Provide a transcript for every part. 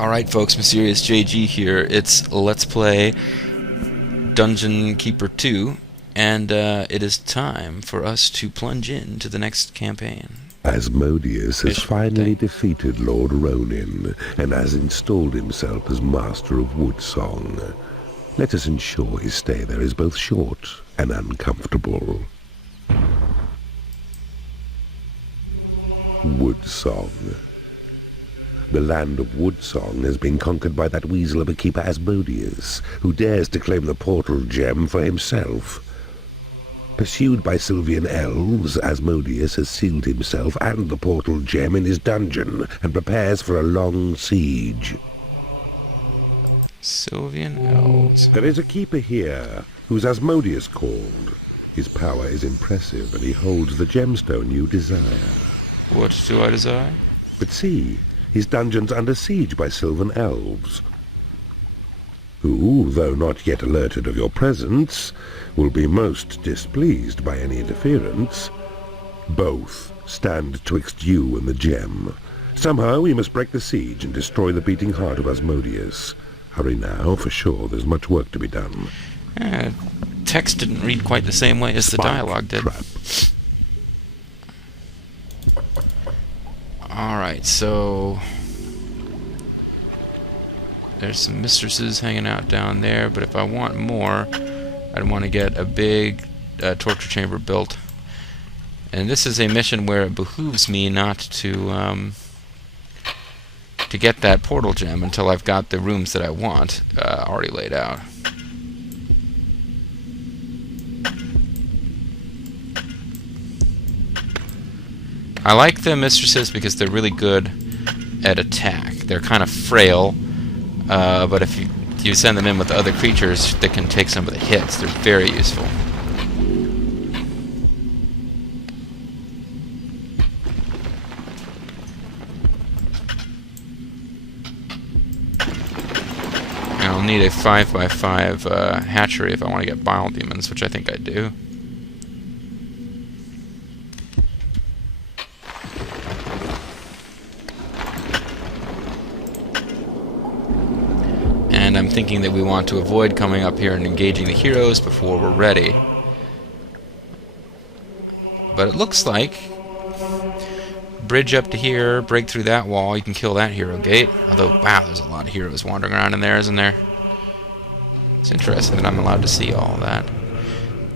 Alright folks, Mysterious JG here. It's Let's Play Dungeon Keeper 2, and it is time for us to plunge into the next campaign. Asmodeus has finally defeated Lord Ronin, and has installed himself as Master of Woodsong. Let us ensure his stay there is both short and uncomfortable. Woodsong. The land of Woodsong has been conquered by that weasel of a keeper Asmodeus, who dares to claim the portal gem for himself. Pursued by Sylvian elves, Asmodeus has sealed himself and the portal gem in his dungeon, and prepares for a long siege. Sylvian elves. There is a keeper here, who's Asmodeus called. His power is impressive, and he holds the gemstone you desire. What do I desire? But see, his dungeon's under siege by Sylvan elves, who, though not yet alerted of your presence, will be most displeased by any interference. Both stand twixt you and the gem. Somehow we must break the siege and destroy the beating heart of Asmodeus. Hurry now, for sure there's much work to be done. Text didn't read quite the same way as the dialogue did. Trap. Alright, so there's some mistresses hanging out down there, but if I want more, I'd want to get a big torture chamber built. And this is a mission where it behooves me not to get that portal gem until I've got the rooms that I want already laid out. I like the mistresses because they're really good at attack. They're kind of frail, but if you send them in with other creatures that can take some of the hits, they're very useful. And I'll need a 5x5 hatchery if I want to get bile demons, which I think I do. And I'm thinking that we want to avoid coming up here and engaging the heroes before we're ready. But it looks like bridge up to here, break through that wall, you can kill that hero gate. Although, wow, there's a lot of heroes wandering around in there, isn't there? It's interesting that I'm allowed to see all of that.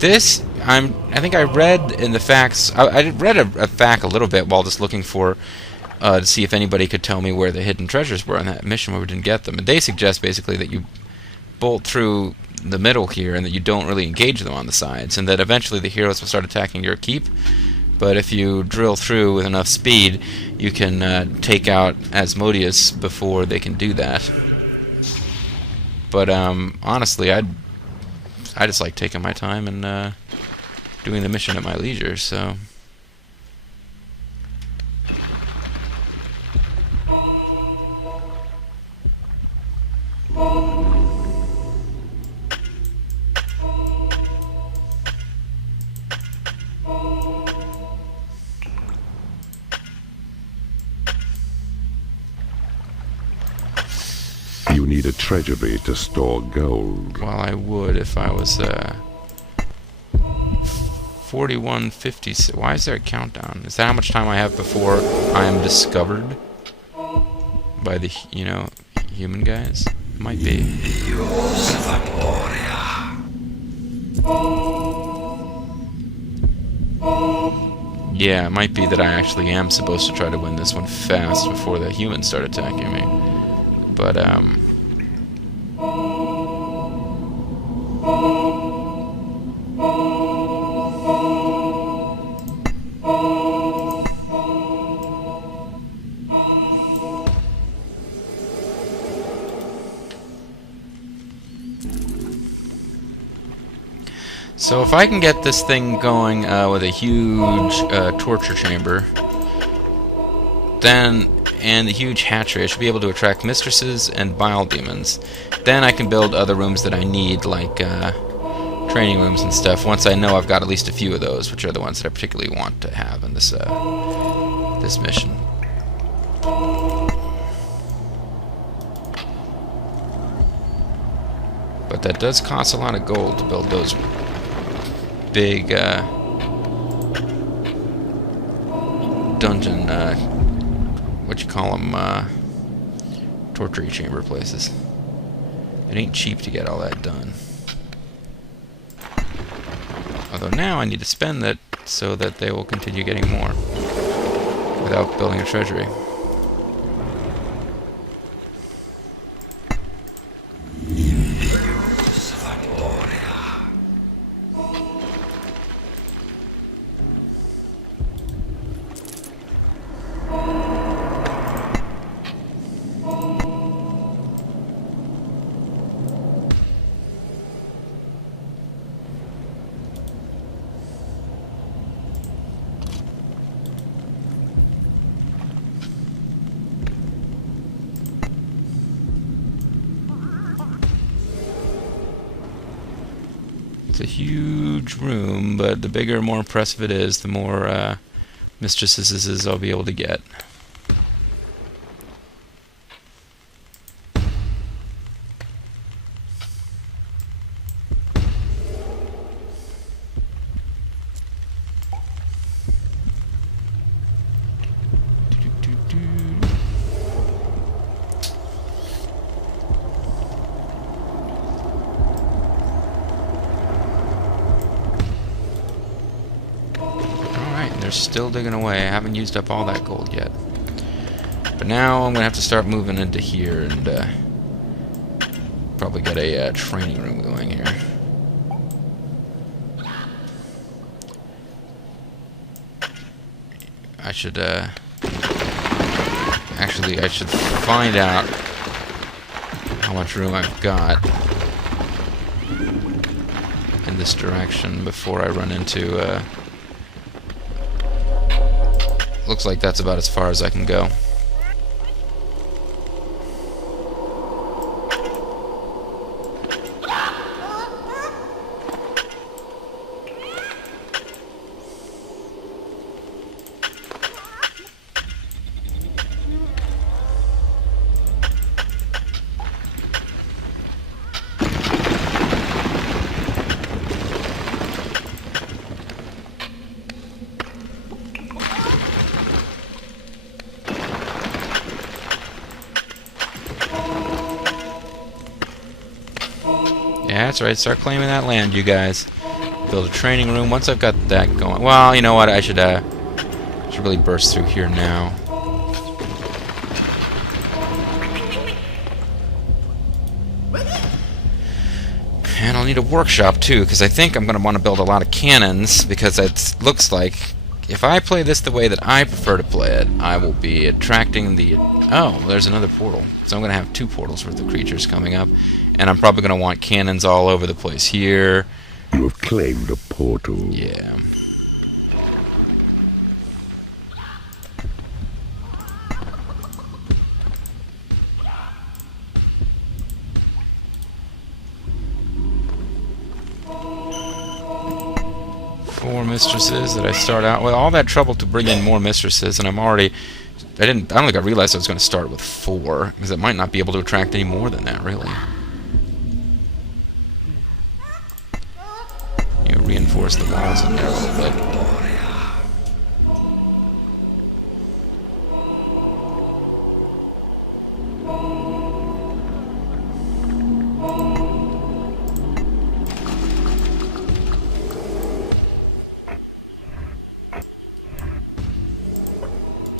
This, I think I read in the facts, I read a fact a little bit while just looking for to see if anybody could tell me where the hidden treasures were on that mission where we didn't get them. And they suggest basically that you bolt through the middle here and that you don't really engage them on the sides, and that eventually the heroes will start attacking your keep. But if you drill through with enough speed, you can take out Asmodeus before they can do that. But honestly, I just like taking my time and doing the mission at my leisure, so... You need a treasury to store gold. Well, I would if I was 4150. Why is there a countdown? Is that how much time I have before I am discovered by the, human guys? Might be. Yeah, it might be that I actually am supposed to try to win this one fast before the humans start attacking me. But, so if I can get this thing going with a huge torture chamber, then, and the huge hatchery, I should be able to attract mistresses and bile demons. Then I can build other rooms that I need, like training rooms and stuff, once I know I've got at least a few of those, which are the ones that I particularly want to have in this this mission. that does cost a lot of gold to build those big dungeon, what you call them, torture chamber places. It ain't cheap to get all that done. Although now I need to spend that so that they will continue getting more without building a treasury. It's a huge room, but the bigger, more impressive it is, the more mistresses I'll be able to get. They're still digging away. I haven't used up all that gold yet. But now I'm going to have to start moving into here and probably get a training room going here. I should actually I should find out how much room I've got in this direction before I run into looks like that's about as far as I can go. Yeah, that's right. Start claiming that land, you guys. Build a training room. Once I've got that going... Well, you know what? I should really burst through here now. And I'll need a workshop, too, because I think I'm going to want to build a lot of cannons, because it looks like if I play this the way that I prefer to play it, I will be attracting the... Oh, there's another portal. So I'm going to have 2 portals worth of creatures coming up. And I'm probably going to want cannons all over the place here. You have claimed a portal. Yeah. Four mistresses that I start out with. All that trouble to bring in more mistresses, and I'm already... I don't think I realized I was going to start with 4, because it might not be able to attract any more than that, really. You know, reinforce the walls in there a little bit.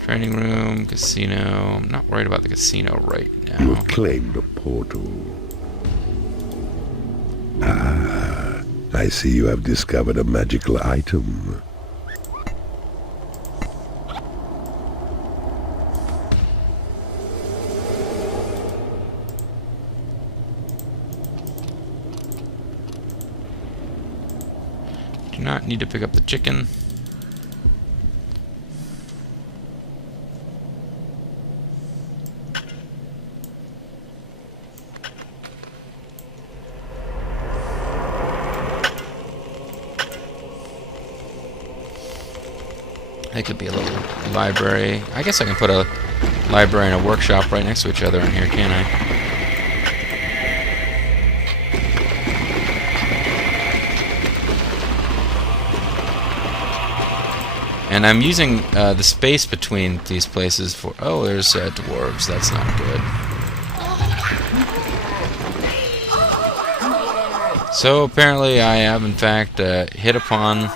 Training room, casino. I'm not worried about the casino right now. You have claimed a portal. Ah, I see you have discovered a magical item. Do not need to pick up the chicken. It could be a little library. I guess I can put a library and a workshop right next to each other in here, can't I? And I'm using the space between these places for... Oh, there's dwarves. That's not good. So apparently I have in fact hit upon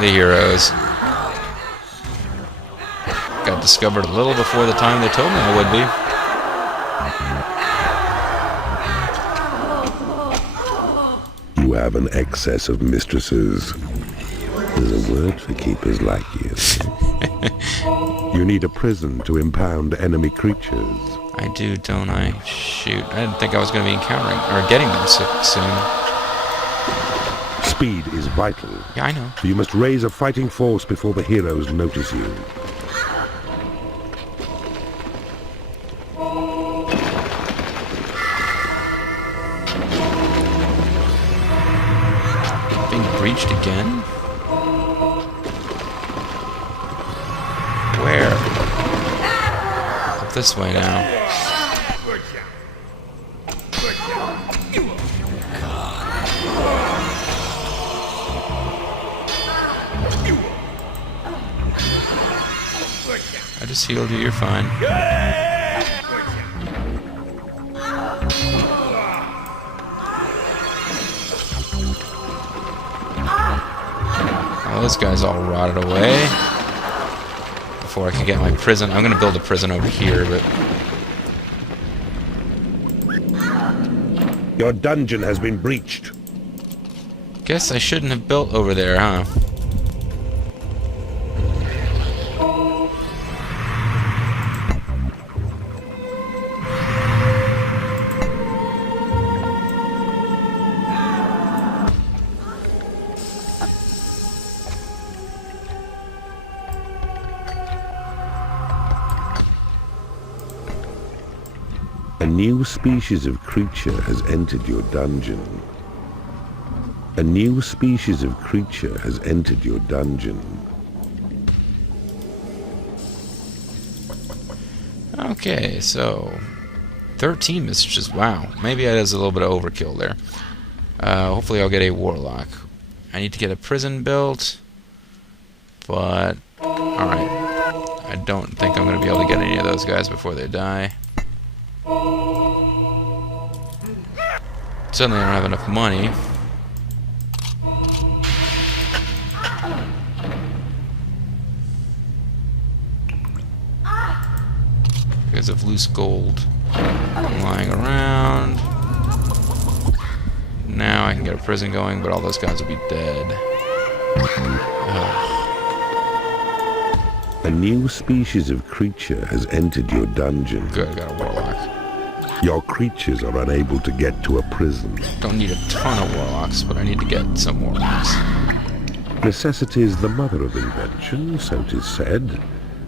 the heroes. Got discovered a little before the time they told me I would be. You have an excess of mistresses. There's a word for keepers like you. You need a prison to impound enemy creatures. I do, don't I? Shoot, I didn't think I was going to be encountering or getting them so soon. Speed is vital. Yeah, I know. You must raise a fighting force before the heroes notice you. Being breached again? Where? Up this way now. I just healed you, you're fine. Oh, this guy's all rotted away. Before I can get my prison. I'm gonna build a prison over here, but... Your dungeon has been breached. Guess I shouldn't have built over there, huh? A new species of creature has entered your dungeon. A new species of creature has entered your dungeon. Okay, so 13 messages. Wow, maybe that is a little bit of overkill there. Hopefully I'll get a warlock. I need to get a prison built, but alright. I don't think I'm going to be able to get any of those guys before they die. Suddenly I don't have enough money. Because of loose gold lying around. Now I can get a prison going, but all those guys will be dead. A new species of creature has entered your dungeon. Good, I got a warlock. Your creatures are unable to get to a prison. Don't need a ton of warlocks, but I need to get some warlocks. Necessity is the mother of invention, so 'tis said,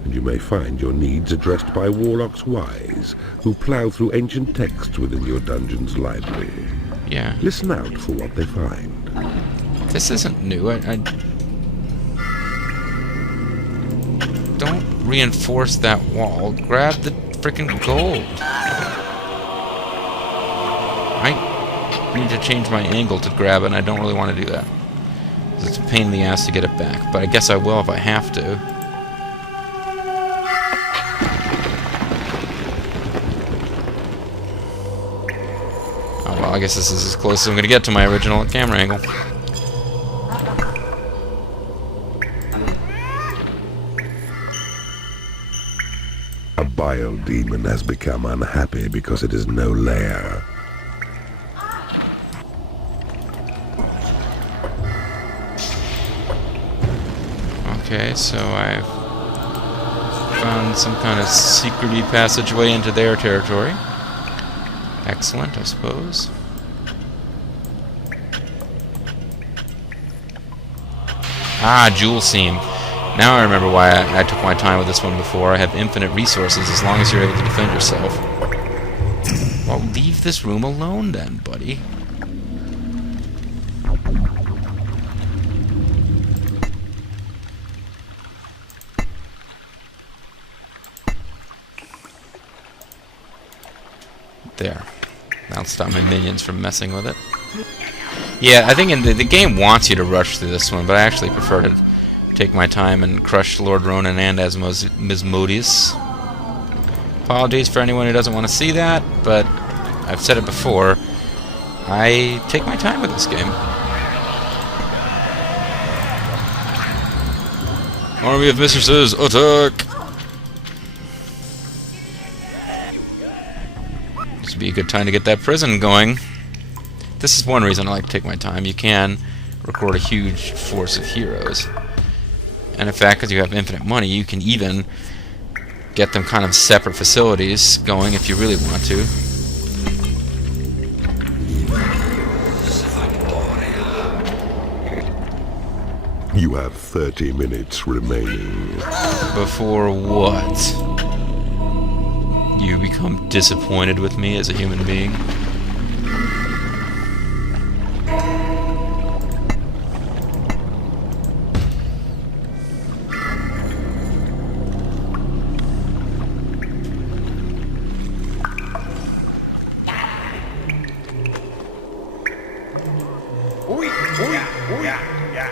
and you may find your needs addressed by warlocks wise, who plough through ancient texts within your dungeon's library. Yeah. Listen out for what they find. This isn't new. I don't reinforce that wall. Grab the frickin' gold. I need to change my angle to grab it, and I don't really want to do that. It's a pain in the ass to get it back, but I guess I will if I have to. Oh well, I guess this is as close as I'm going to get to my original camera angle. A bile demon has become unhappy because it is no lair. Okay, so I've found some kind of secrety passageway into their territory. Excellent, I suppose. Ah, jewel seam. Now I remember why I took my time with this one before. I have infinite resources as long as you're able to defend yourself. Well, leave this room alone then, buddy. There. That'll stop my minions from messing with it. Yeah, I think the game wants you to rush through this one, but I actually prefer to take my time and crush Lord Ronin and Asmodeus. Apologies for anyone who doesn't want to see that, but I've said it before. I take my time with this game. Army of Mistresses, attack! This would be a good time to get that prison going. This is one reason I like to take my time. You can record a huge force of heroes. And in fact, because you have infinite money, you can even get them kind of separate facilities going if you really want to. You have 30 minutes remaining. Before what? You become disappointed with me as a human being?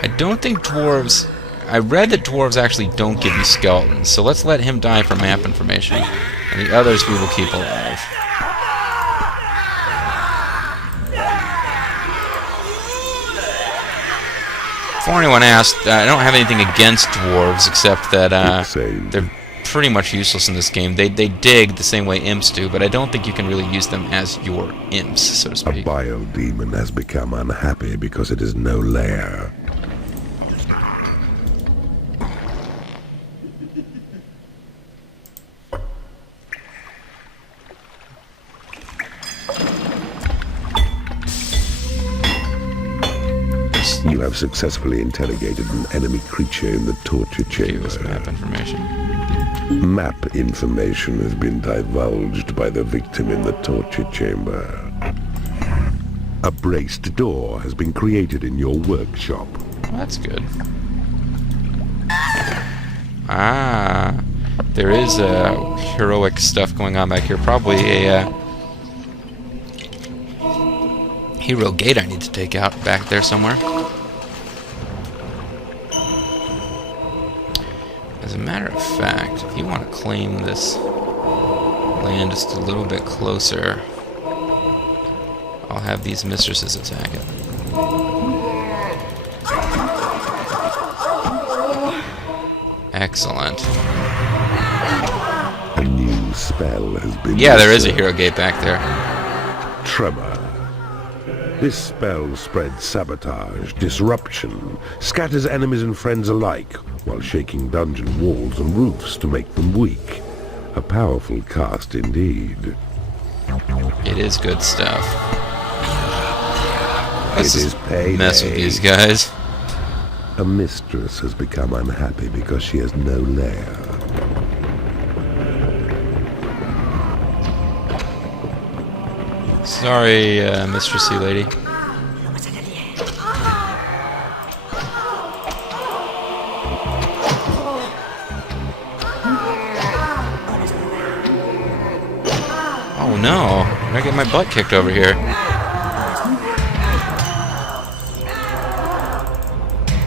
I don't think dwarves... I read that dwarves actually don't give you skeletons, so let's let him die for map information, and the others we will keep alive. Before anyone asked, I don't have anything against dwarves, except that they're pretty much useless in this game. They dig the same way imps do, but I don't think you can really use them as your imps, so to speak. A biodemon has become unhappy because it is no lair. You have successfully interrogated an enemy creature in the torture chamber. Give us map information. Map information has been divulged by the victim in the torture chamber. A braced door has been created in your workshop. Well, that's good. Ah, there is heroic stuff going on back here. Probably a hero gate I need to take out back there somewhere. As a matter of fact, if you want to claim this land just a little bit closer, I'll have these mistresses attack it. Excellent. A new spell has been... Yeah, there is a hero gate back there. Tremor. This spell spreads sabotage, disruption, scatters enemies and friends alike, while shaking dungeon walls and roofs to make them weak. A powerful cast indeed. It is good stuff. It is payday. Mess with these guys. A mistress has become unhappy because she has no lair. Sorry, mistressy lady. Oh no, I'm gonna get my butt kicked over here.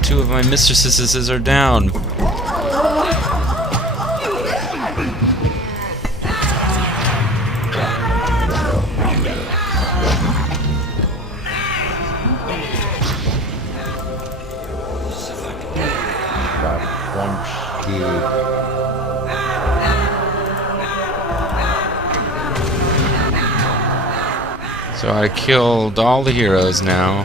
Two of my mistresses are down. So I killed all the heroes now.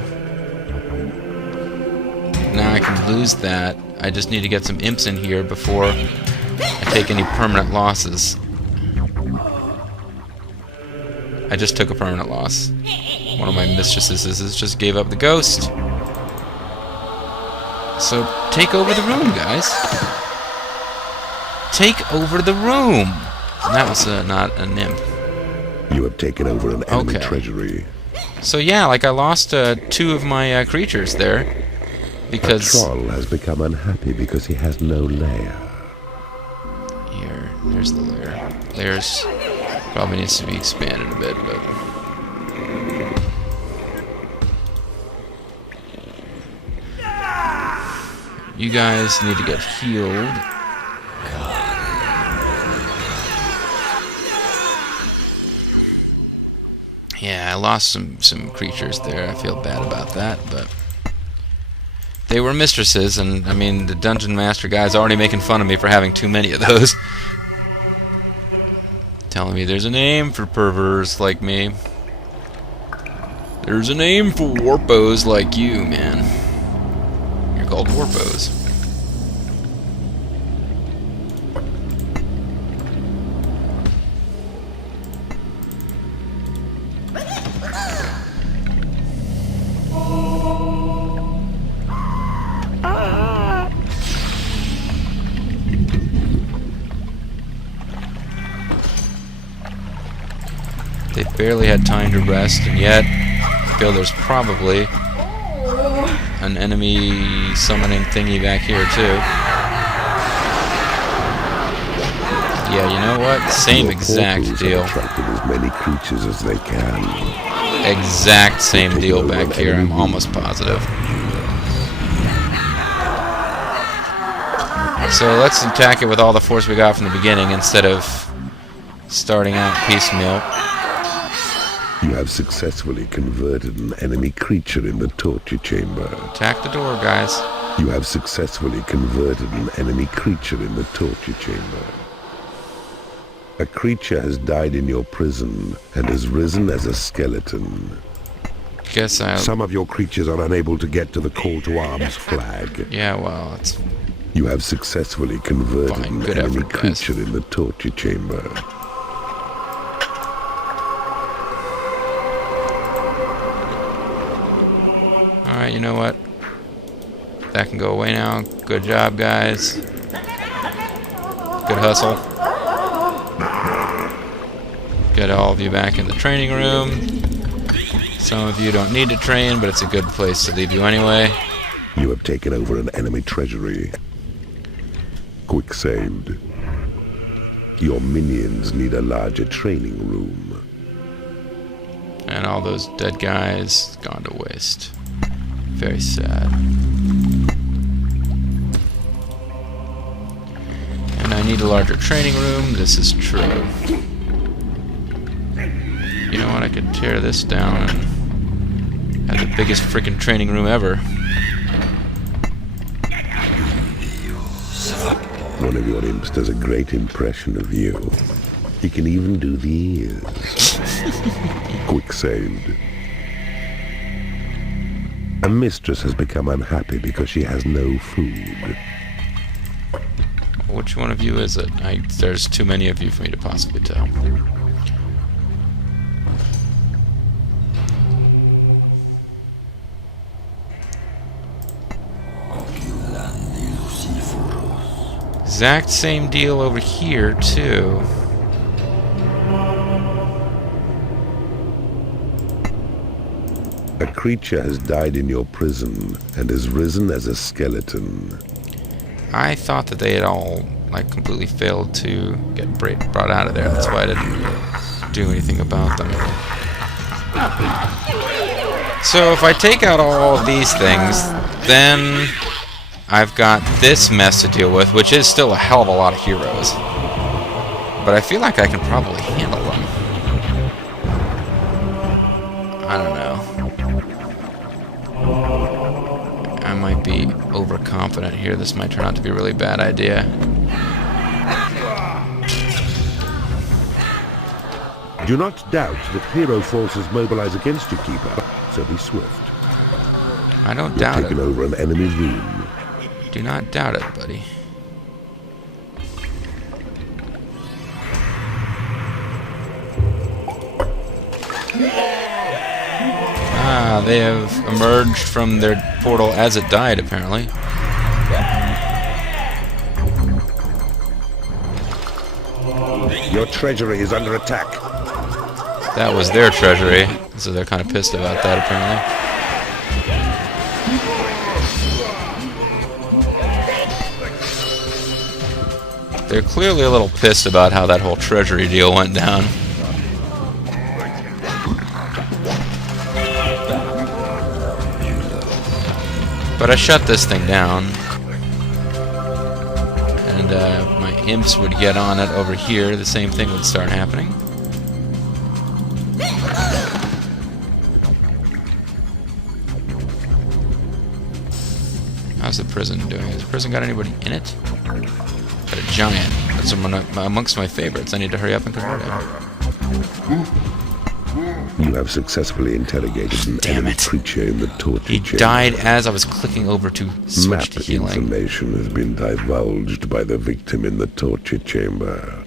Now I can lose that. I just need to get some imps in here before I take any permanent losses. I just took a permanent loss. One of my mistresses just gave up the ghost. So take over the room, guys. Take over the room. And that was not a nymph. You have taken over an enemy Okay. treasury. So yeah, like I lost two of my creatures there. Because... A troll has become unhappy because he has no lair. Here, there's the lair. Lairs probably needs to be expanded a bit, but... You guys need to get healed. Yeah, I lost some creatures there. I feel bad about that, but they were mistresses, and I mean the dungeon master guy's already making fun of me for having too many of those. Telling me there's a name for perverts like me. There's a name for warpos like you, man. You're called warpos. They barely had time to rest, and yet I feel there's probably an enemy summoning thingy back here too. Yeah, you know what? Same exact deal. Attracted as many creatures as they can. Exact same deal back here. I'm almost positive. So let's attack it with all the force we got from the beginning instead of starting out piecemeal. You have successfully converted an enemy creature in the torture chamber. Attack the door, guys. You have successfully converted an enemy creature in the torture chamber. A creature has died in your prison and has risen as a skeleton. Guess I'll... Some of your creatures are unable to get to the call to arms flag. Yeah, well, it's... You have successfully converted Fine, an good enemy effort, guys. creature in the torture chamber. Alright, you know what? That can go away now. Good job, guys. Good hustle. Get all of you back in the training room. Some of you don't need to train, but it's a good place to leave you anyway. You have taken over an enemy treasury. Quick saved. Your minions need a larger training room. And all those dead guys gone to waste. Very sad. And I need a larger training room. This is true. You know what? I could tear this down and have the biggest freaking training room ever. One of your imps does a great impression of you. He can even do the ears. Quick saved. A mistress has become unhappy because she has no food. Which one of you is it? There's too many of you for me to possibly tell. Exact same deal over here, too. A creature has died in your prison and has risen as a skeleton. I thought that they had all, like, completely failed to get brought out of there. That's why I didn't do anything about them. So if I take out all of these things, then I've got this mess to deal with, which is still a hell of a lot of heroes. But I feel like I can probably handle them. I don't know. I might be overconfident here. This might turn out to be a really bad idea. Do not doubt that hero forces mobilize against you, Keeper, so be swift. I don't You've doubt taken it. over an enemy room. Do not doubt it, buddy. Ah, they have emerged from their portal as it died, apparently. Your treasury is under attack. That was their treasury, so they're kind of pissed about that, apparently. They're clearly a little pissed about how that whole treasury deal went down. But I shut this thing down. imps would get on it over here, the same thing would start happening. How's the prison doing? Has the prison got anybody in it? Got a giant. That's amongst my favorites. I need to hurry up and convert him. You have successfully interrogated an enemy creature in the torture chamber. He died as I was clicking over to switch to healing. Information has been divulged by the victim in the torture chamber.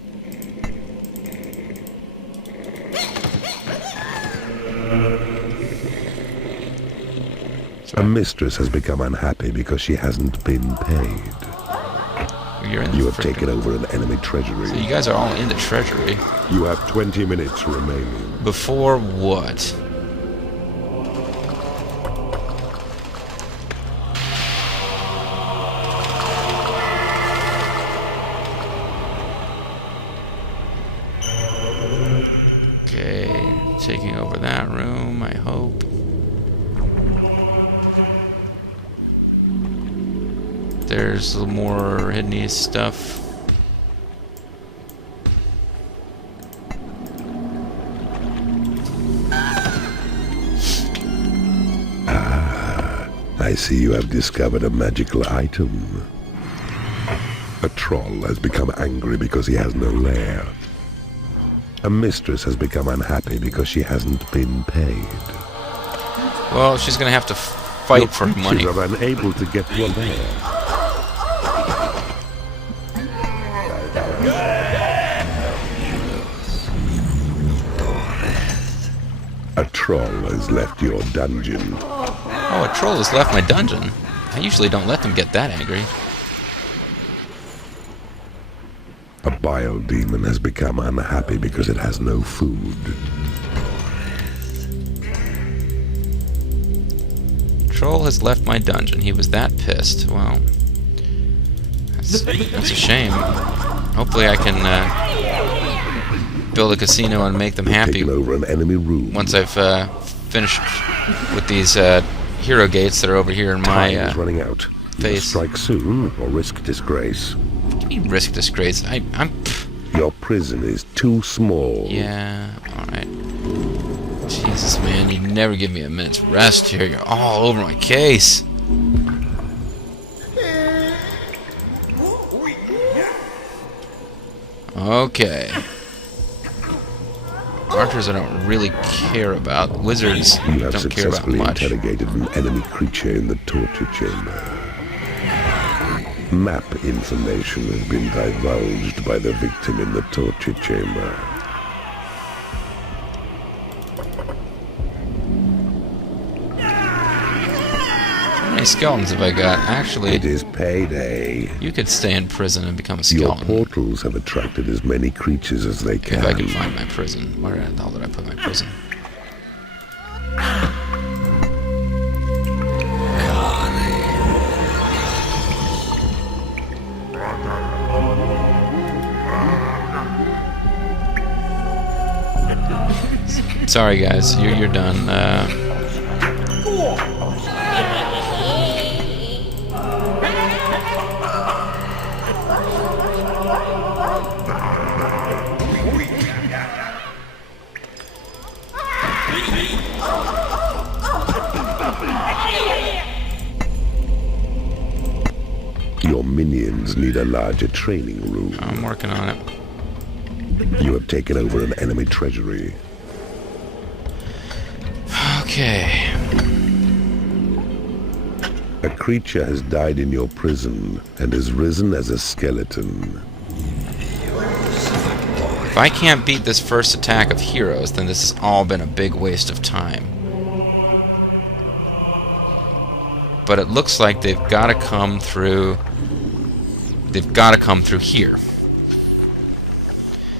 A mistress has become unhappy because she hasn't been paid. You have taken over an enemy treasury. So you guys are all in the treasury. You have 20 minutes remaining. Before what? Okay, taking over that room, I hope. There's a little more hidden east stuff. I see you have discovered a magical item. A troll has become angry because he has no lair. A mistress has become unhappy because she hasn't been paid. Well, she's gonna have to fight for her money. You are unable to get your lair. A troll has left your dungeon. Oh, a troll has left my dungeon. I usually don't let them get that angry. A bile demon has become unhappy because it has no food. Troll has left my dungeon. He was that pissed. Well, that's a shame. Hopefully I can build a casino and make them happy over an enemy room. once I've finished with these hero gates that are over here in my Time is running out. You must strike soon or risk disgrace. What do you mean risk disgrace? I'm. Your prison is too small. Yeah. All right. Jesus, man, you never give me a minute's rest here. You're all over my case. Okay. Archers I don't really care about. Wizards You have don't care about successfully much. interrogated an enemy creature in the torture chamber. Map information has been divulged by the victim in the torture chamber. How many skeletons have I got? Actually, It is payday. you could stay in prison and become a Your skeleton. portals have attracted as many creatures as they can. If I can find my prison. Where the hell did I put my prison? Sorry guys, you're done. Your minions need a larger training room. I'm working on it. You have taken over an enemy treasury. Okay. A creature has died in your prison and has risen as a skeleton. If I can't beat this first attack of heroes, then this has all been a big waste of time. But it looks like they've got to come through. They've got to come through here.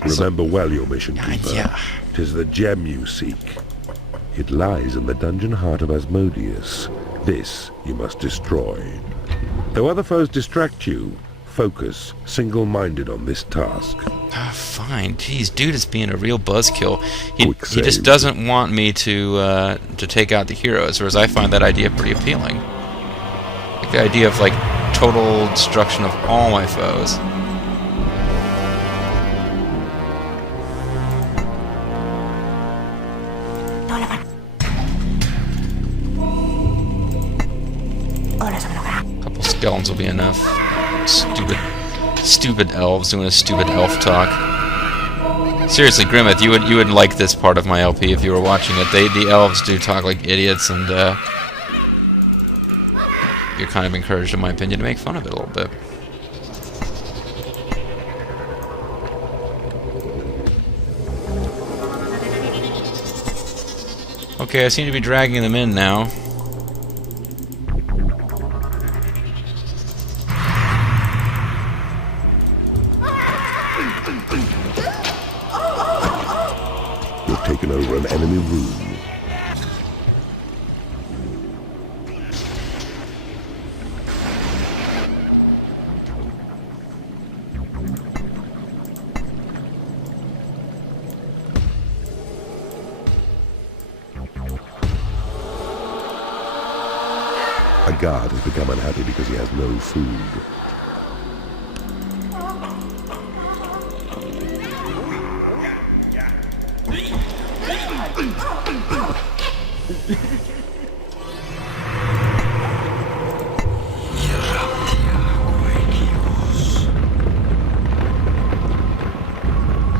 Remember well your mission, Keeper. Yeah. 'Tis the gem you seek. It lies in the dungeon heart of Asmodeus. This you must destroy. Though other foes distract you, focus single-minded on this task. Fine. Jeez, dude is being a real buzzkill. He Quick just save. doesn't want me to take out the heroes, whereas I find that idea pretty appealing. Like the idea of like total destruction of all my foes. skeletons will be enough. Stupid elves doing a stupid elf talk. Seriously, Grimmeth, you would like this part of my LP if you were watching it. The elves do talk like idiots, and you're kind of encouraged, in my opinion, to make fun of it a little bit. Okay, I seem to be dragging them in now. You've taken over an enemy room. A guard has become unhappy because he has no food.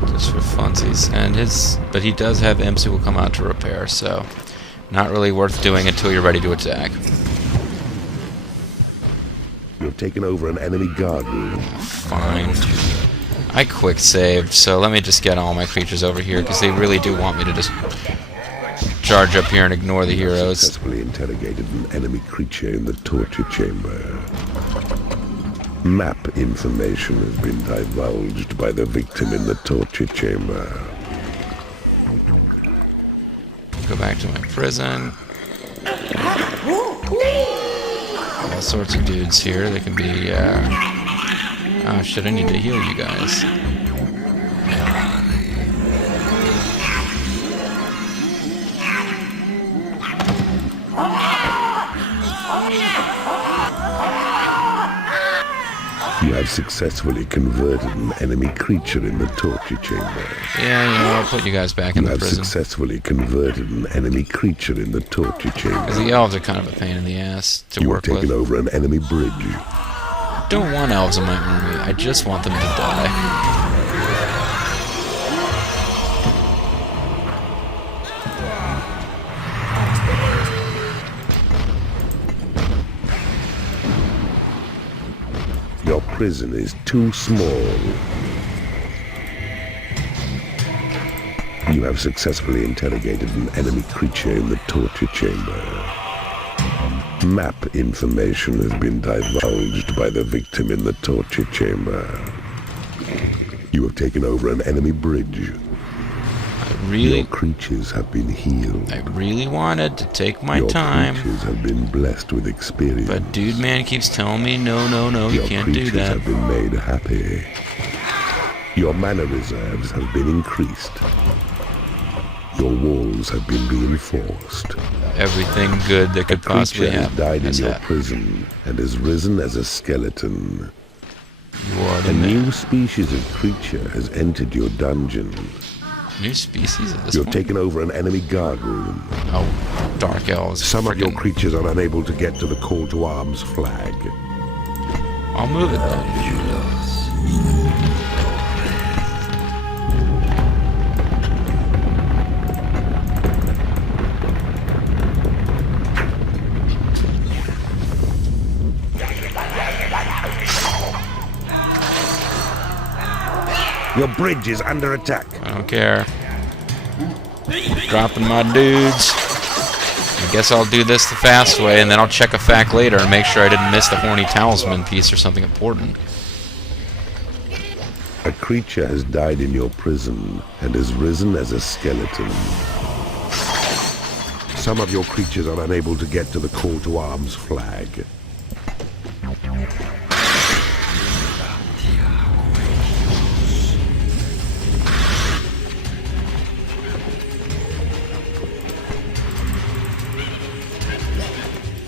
Just for funsies. But he does have imps who will come out to repair, so not really worth doing until you're ready to attack. You've taken over an enemy guard room. Fine. I quick saved, so let me just get all my creatures over here, because they really do want me to just charge up here and ignore the heroes. Successfully interrogated an enemy creature in the torture chamber. Map information has been divulged by the victim in the torture chamber. Go back to my prison. All sorts of dudes here. They can be, oh shit, I need to heal you guys. You have successfully converted an enemy creature in the torture chamber. Yeah, you know, I'll put you guys back in the prison. You have successfully converted an enemy creature in the torture chamber. Because the elves are kind of a pain in the ass to work with. You have taken over an enemy bridge. I don't want elves in my army. I just want them to die. Your prison is too small. You have successfully interrogated an enemy creature in the torture chamber. Map information has been divulged by the victim in the torture chamber. You have taken over an enemy bridge. Your creatures have been healed. I really wanted to take my time. Your creatures have been blessed with experience. But Dude Man keeps telling me, no, you can't do that. Your creatures have been made happy. Your mana reserves have been increased. Your walls have been reinforced. Everything good that could possibly happen. A creature has died in your prison and has risen as a skeleton. A new species of creature has entered your dungeon. New species at this You've point? taken over an enemy guard room. Oh, dark elves. Some of your creatures are unable to get to the call to arms flag. I'll move it then. Your bridge is under attack. I don't care. Dropping my dudes. I guess I'll do this the fast way, and then I'll check a fact later and make sure I didn't miss the horny talisman piece or something important. A creature has died in your prison and has risen as a skeleton. Some of your creatures are unable to get to the call to arms flag.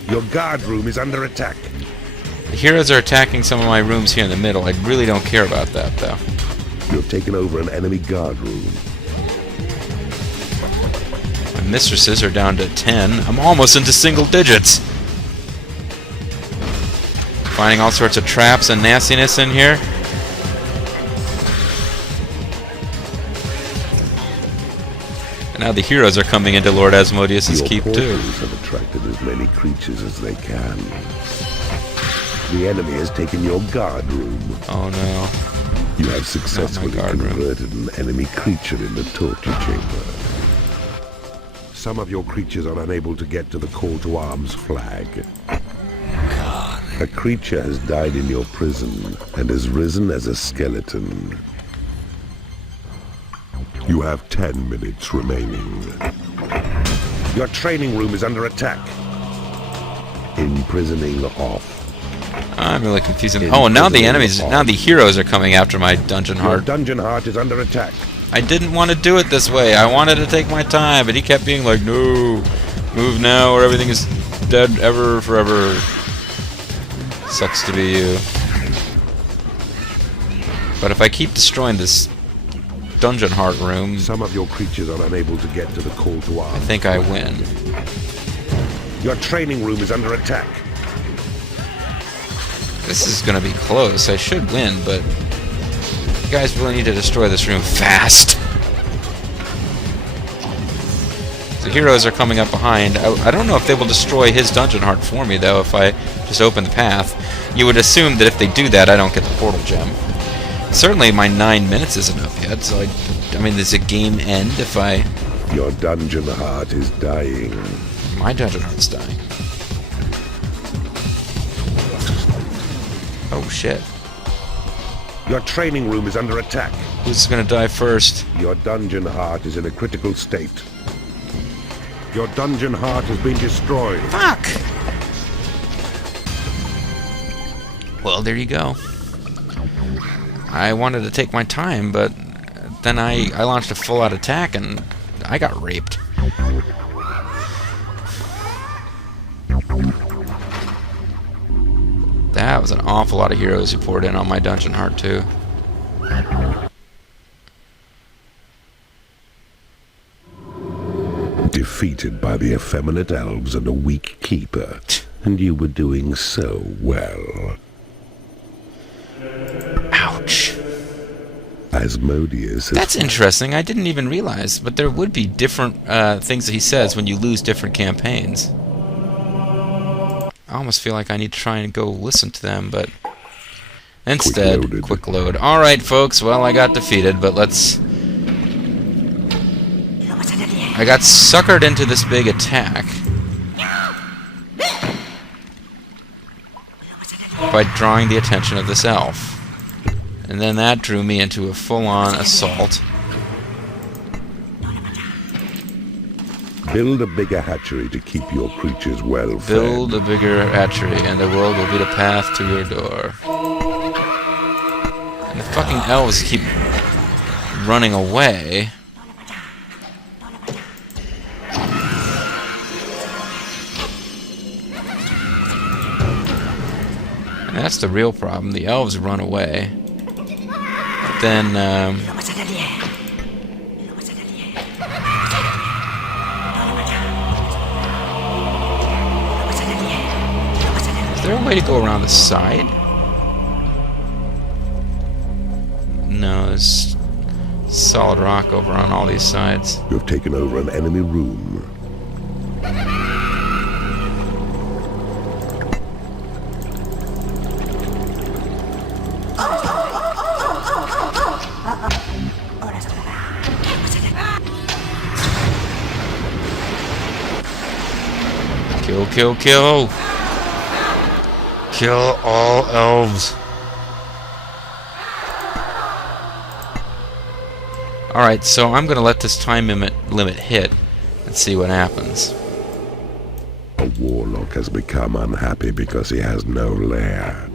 Your guard room is under attack. The heroes are attacking some of my rooms here in the middle. I really don't care about that, though. You have taken over an enemy guard room. My mistresses are down to 10. I'm almost into single digits. Finding all sorts of traps and nastiness in here. And now the heroes are coming into Lord Asmodeus' keep too. Your portals have attracted as many creatures as they can. The enemy has taken your guard room. Oh no. You have successfully converted an enemy creature in the torture chamber. Some of your creatures are unable to get to the call to arms flag. A creature has died in your prison and has risen as a skeleton. You have 10 minutes remaining. Your training room is under attack. Imprisoning off. I'm really confused. Oh, now the enemies, now the heroes are coming after my dungeon heart. Your dungeon heart is under attack. I didn't want to do it this way. I wanted to take my time, but he kept being like, no, move now or everything is dead ever forever. Sucks to be you. But if I keep destroying this dungeon heart room, some of your creatures are unable to get to the call to arms. I think I win. Your training room is under attack. This is gonna be close. I should win, but you guys really need to destroy this room fast. The heroes are coming up behind. I don't know if they will destroy his dungeon heart for me, though, if I just open the path. You would assume that if they do that, I don't get the portal gem. Certainly my 9 minutes isn't up yet, so I mean, there's a game end if I... Your dungeon heart is dying. My dungeon heart's dying. Oh, shit. Your training room is under attack. Who's gonna die first? Your dungeon heart is in a critical state. Your dungeon heart has been destroyed. Fuck! Well, there you go. I wanted to take my time, but then I launched a full-out attack and I got raped. That was an awful lot of heroes who poured in on my dungeon heart, too. Defeated by the effeminate elves and a weak keeper, and you were doing so well. Ouch. Asmodeus. That's interesting. I didn't even realize, but there would be different things that he says when you lose different campaigns. I almost feel like I need to try and go listen to them, but instead, quick load. Alright, folks, well, I got defeated, but let's... I got suckered into this big attack by drawing the attention of this elf. And then that drew me into a full-on assault. Build a bigger hatchery to keep your creatures well fed. Build a bigger hatchery, and the world will be the path to your door. And the fucking elves keep running away. And that's the real problem. The elves run away. But then, is there a way to go around the side? No, there's solid rock over on all these sides. You have taken over an enemy room. Kill, kill, kill! Kill all elves! Alright, so I'm gonna let this time limit hit and see what happens. A warlock has become unhappy because he has no lair.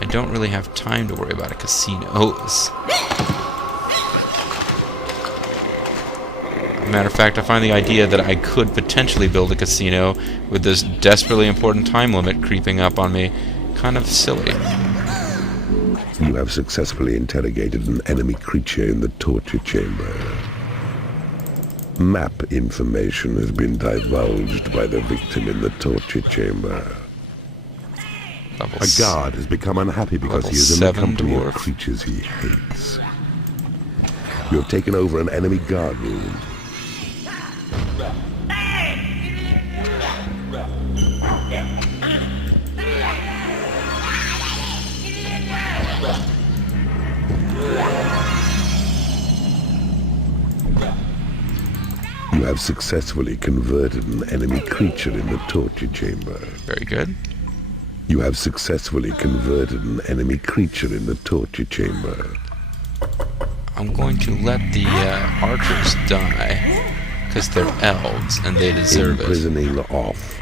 I don't really have time to worry about a casinos. Matter of fact, I find the idea that I could potentially build a casino with this desperately important time limit creeping up on me kind of silly. You have successfully interrogated an enemy creature in the torture chamber. Map information has been divulged by the victim in the torture chamber. A guard has become unhappy because he is in the company of creatures he hates. You have taken over an enemy guard room. You have successfully converted an enemy creature in the torture chamber. Very good. You have successfully converted an enemy creature in the torture chamber. I'm going to let the archers die, because they're elves, and they deserve Imprisoning off.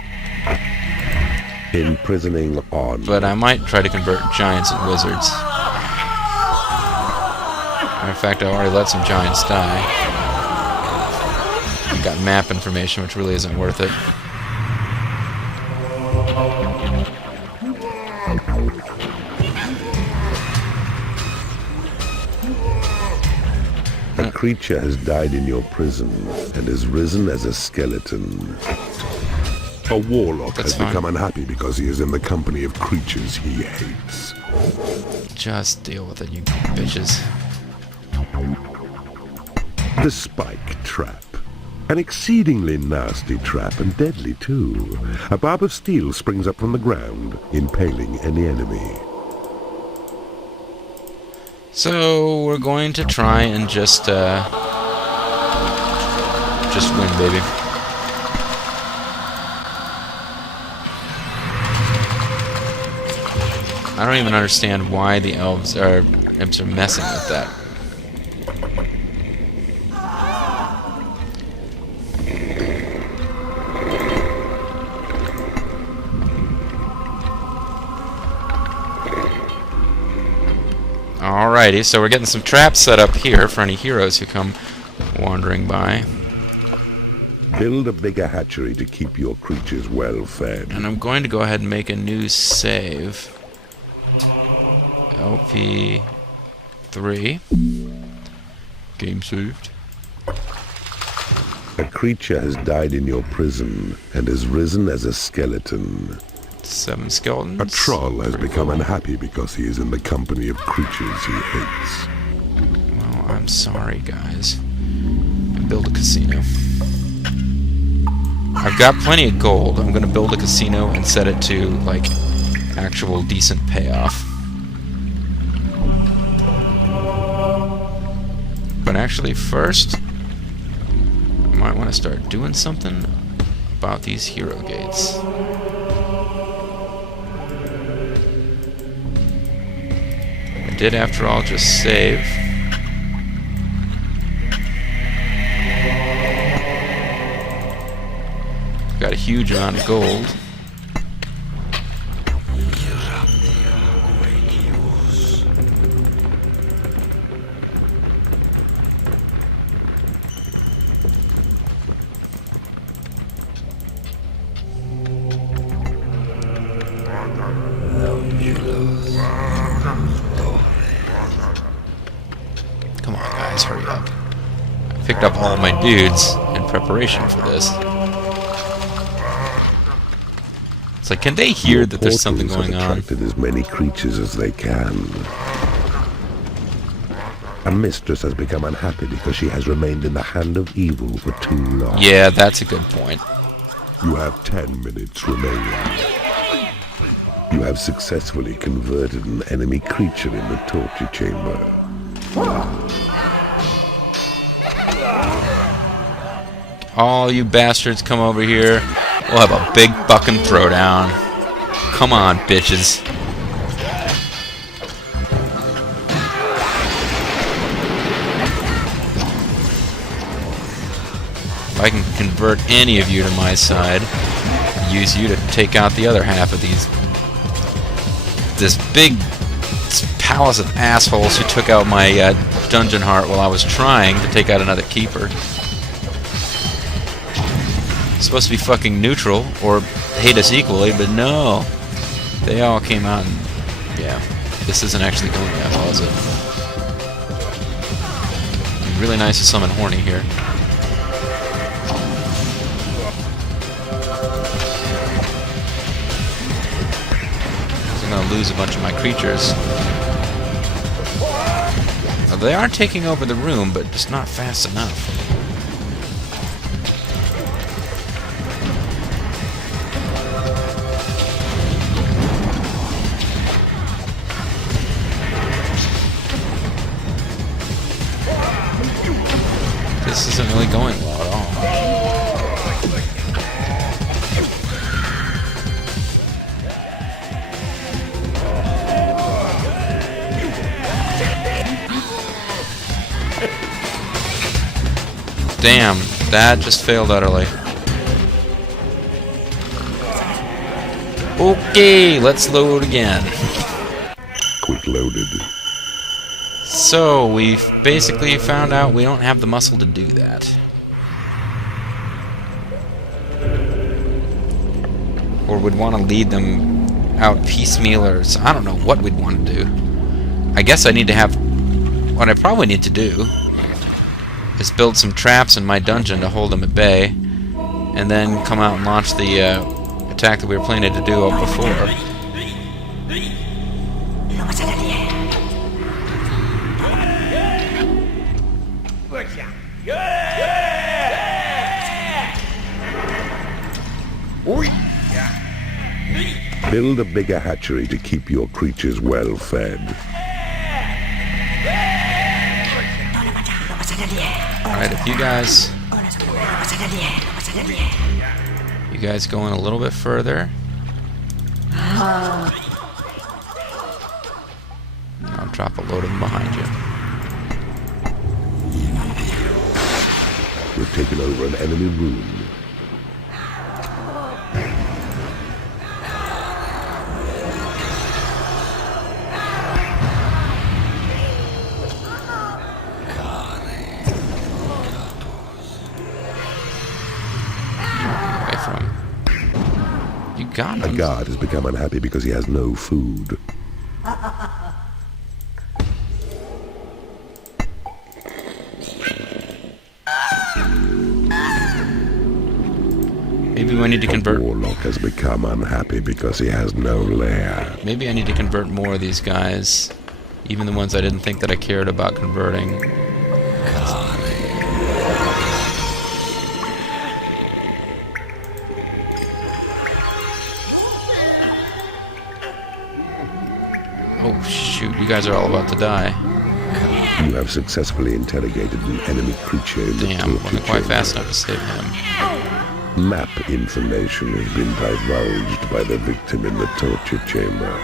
Imprisoning on. But I might try to convert giants and wizards. Matter of fact, I already let some giants die. Got map information, which really isn't worth it. A creature has died in your prison and has risen as a skeleton. A warlock has become unhappy because he is in the company of creatures he hates. Just deal with it, you bitches. The spike trap. An exceedingly nasty trap, and deadly too. A barb of steel springs up from the ground, impaling any enemy. So we're going to try and just win, baby. I don't even understand why the elves are messing with that. Alrighty, so we're getting some traps set up here for any heroes who come wandering by. Build a bigger hatchery to keep your creatures well fed. And I'm going to go ahead and make a new save. LP3. Game saved. A creature has died in your prison and has risen as a skeleton. 7 skeletons. A troll has become unhappy because he is in the company of creatures he hates. Well, I'm sorry, guys. And build a casino. I've got plenty of gold. I'm going to build a casino and set it to, like, actual decent payoff. But actually, first, I might want to start doing something about these hero gates. I did, after all, just save. Got a huge amount of gold. Come on, guys, hurry up. I picked up all my dudes in preparation for this. It's like, can they hear that there's something going on? Attracted as many creatures as they can. A mistress has become unhappy because she has remained in the hand of evil for too long. Yeah, that's a good point. You have 10 minutes remaining. You have successfully converted an enemy creature in the torture chamber. All you bastards come over here. We'll have a big fucking throwdown. Come on, bitches. If I can convert any of you to my side, use you to take out the other half of this big palace of assholes who took out my dungeon heart while I was trying to take out another keeper. It's supposed to be fucking neutral or hate us equally, but no. They all came out and, yeah, this isn't actually going that well, is it? It'd be really nice to summon Horny here. lose a bunch of my creatures. They are taking over the room, but just not fast enough. This isn't really going well at all. Damn, that just failed utterly. Okay, let's load again. Quick loaded. So, we've basically found out we don't have the muscle to do that. Or would want to lead them out piecemeal, or so I don't know what we'd want to do. I guess I need to have... What I probably need to do is build some traps in my dungeon to hold them at bay, and then come out and launch the attack that we were planning to do up before. Build a bigger hatchery to keep your creatures well fed. Alright, if you guys going a little bit further. I'll drop a load of them behind you. We've taken over an enemy room. A guard has become unhappy because he has no food. Maybe we need to convert... A warlock has become unhappy because he has no lair. Maybe I need to convert more of these guys. Even the ones I didn't think that I cared about converting. Oh shoot, you guys are all about to die. You have successfully interrogated an enemy creature in the Damn, torture wasn't quite chamber. fast enough to save him. Map information has been divulged by the victim in the torture chamber.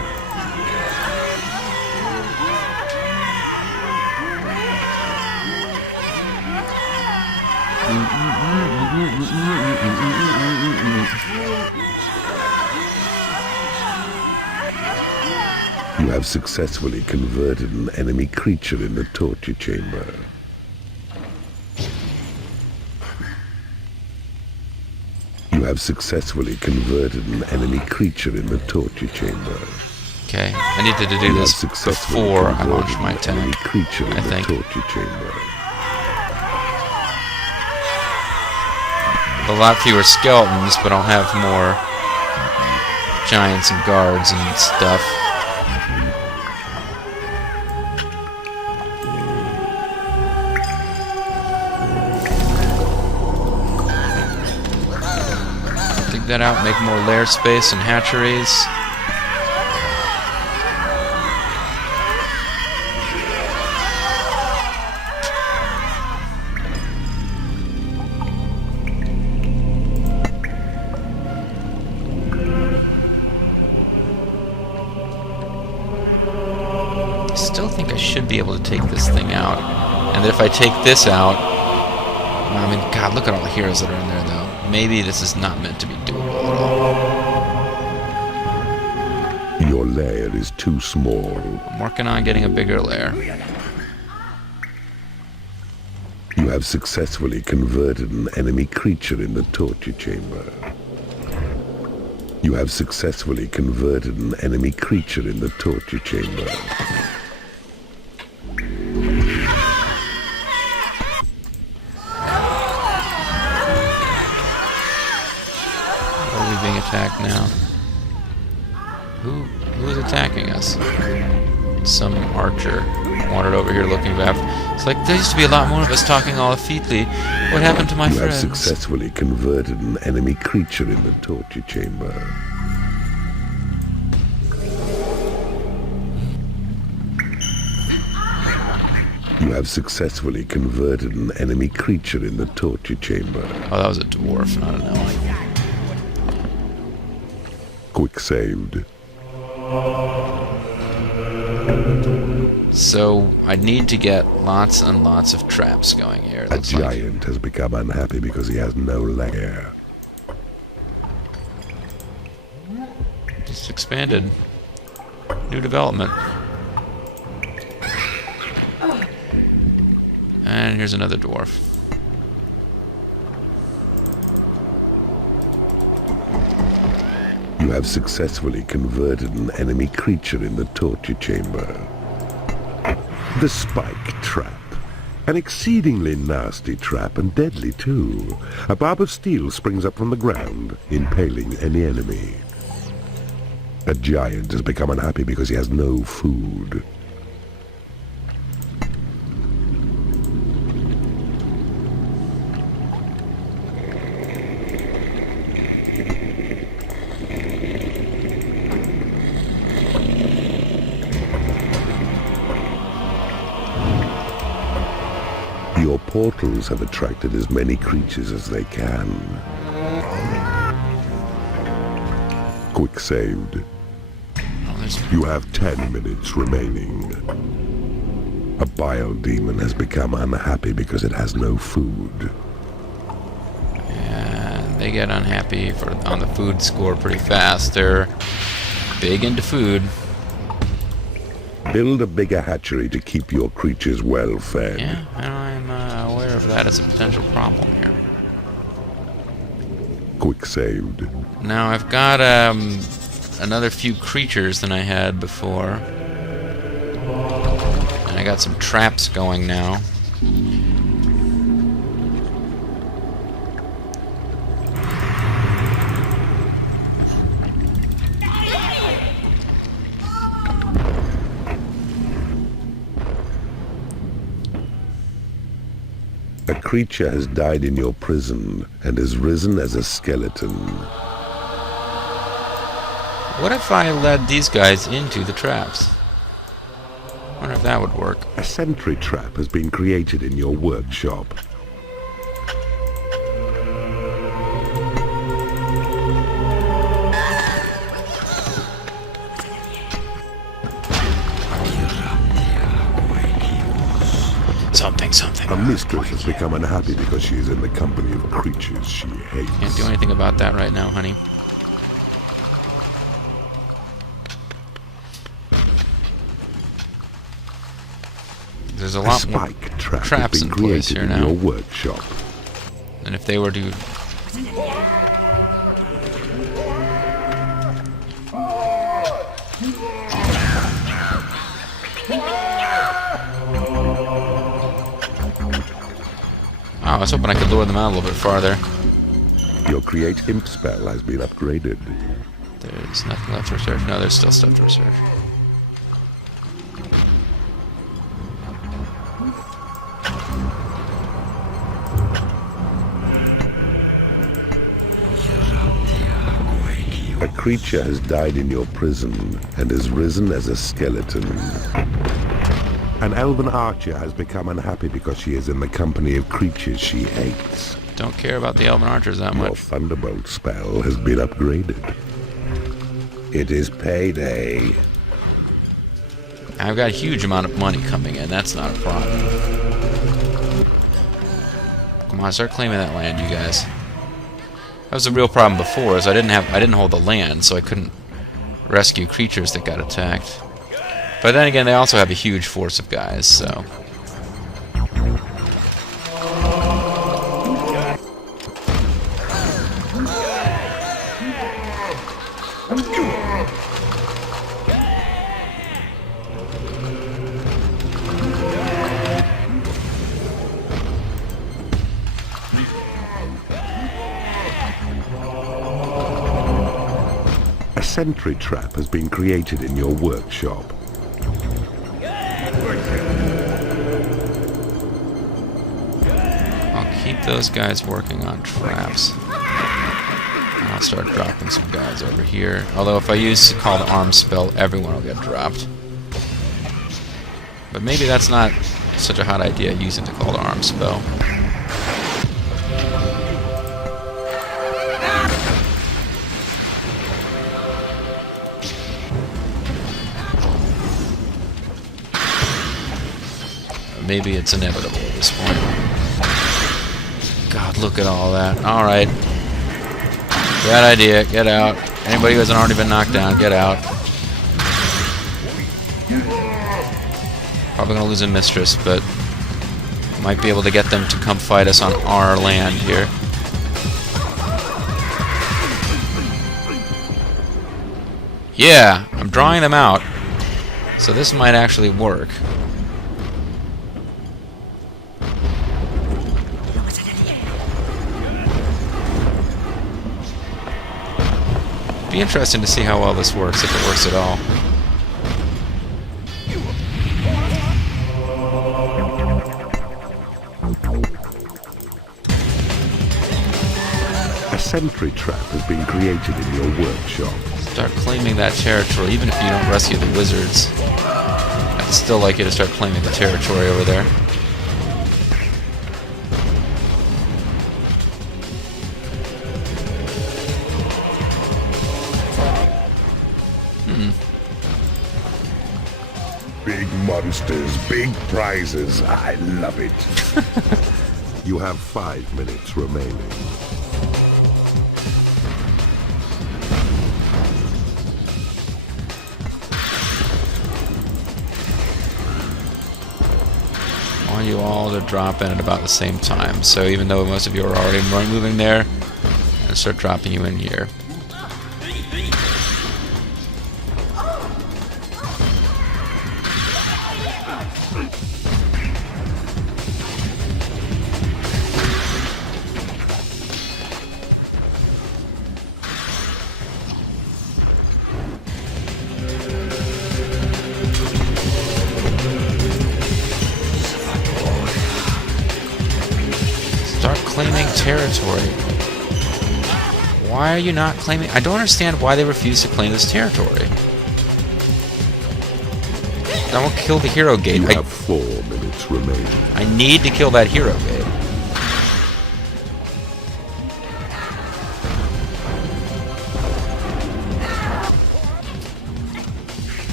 You have successfully converted an enemy creature in the torture chamber. You have successfully converted an enemy creature in the torture chamber. Okay, I needed to do this before I launched my attack, enemy creature in I think. the torture chamber. A lot fewer skeletons, but I'll have more giants and guards and stuff. Dig that out, make more lair space and hatcheries. Still think I should be able to take this thing out, and that if I take this out, I mean, God, look at all the heroes that are in there, though. Maybe this is not meant to be doable at all. Your lair is too small. I'm working on getting a bigger lair. You have successfully converted an enemy creature in the torture chamber. You have successfully converted an enemy creature in the torture chamber. Being attacked now. Who Who's attacking us? Some archer wandered over here looking back. It's like, there used to be a lot more of us talking all effeatly. What happened to my You have friends? successfully converted an enemy creature in the torture chamber. You have successfully converted an enemy creature in the torture chamber. Oh, that was a dwarf, not an elf. Quick saved. So, I need to get lots and lots of traps going here. It A looks like. giant has become unhappy because he has no lair. Just expanded. New development. And here's another dwarf. You have successfully converted an enemy creature in the torture chamber. The spike trap. An exceedingly nasty trap, and deadly too. A barb of steel springs up from the ground, impaling any enemy. A giant has become unhappy because he has no food. Your portals have attracted as many creatures as they can. Quick saved. You have 10 minutes remaining. A bile demon has become unhappy because it has no food. And they get unhappy on the food score pretty fast. They're big into food. Build a bigger hatchery to keep your creatures well fed. Yeah, and I'm aware of that as a potential problem here. Quick saved. Now I've got another few creatures than I had before. And I got some traps going now. A creature has died in your prison and has risen as a skeleton. What if I led these guys into the traps? I wonder if that would work. A sentry trap has been created in your workshop. Something. A mistress has become unhappy because she is in the company of creatures she hates. Can't do anything about that right now, honey. There's a lot more spike trap traps has been in place created here in now. your workshop. And if they were to... Oh, I was hoping I could lure them out a little bit farther. Your create imp spell has been upgraded. There's nothing left to research. No, there's still stuff to research. A creature has died in your prison and has risen as a skeleton. An elven archer has become unhappy because she is in the company of creatures she hates. Don't care about the elven archers that Your much. thunderbolt spell has been upgraded. It is payday. I've got a huge amount of money coming in. That's not a problem. Come on, start claiming that land, you guys. That was a real problem before, is I didn't hold the land, so I couldn't rescue creatures that got attacked. But then again, they also have a huge force of guys, so... A sentry trap has been created in your workshop. I'll keep those guys working on traps. And I'll start dropping some guys over here. Although if I use Call to Arms spell, everyone will get dropped. But maybe that's not such a hot idea, using the Call to Arms spell. Maybe it's inevitable at this point. God, look at all that. Alright. Bad idea. Get out. Anybody who hasn't already been knocked down, get out. Probably gonna lose a mistress, but might be able to get them to come fight us on our land here. Yeah, I'm drawing them out. So this might actually work. Be interesting to see how well this works, if it works at all. A sentry trap has been created in your workshop. Start claiming that territory, even if you don't rescue the wizards. I'd still like you to start claiming the territory over there. Big monsters, big prizes. I love it. You have 5 minutes remaining. I want you all to drop in at about the same time. So even though most of you are already moving there, I'm going to start dropping you in here. Claiming territory. Why are you not claiming? I don't understand why they refuse to claim this territory. I won't kill the hero gate. You have 4 minutes remaining. I need to kill that hero gate.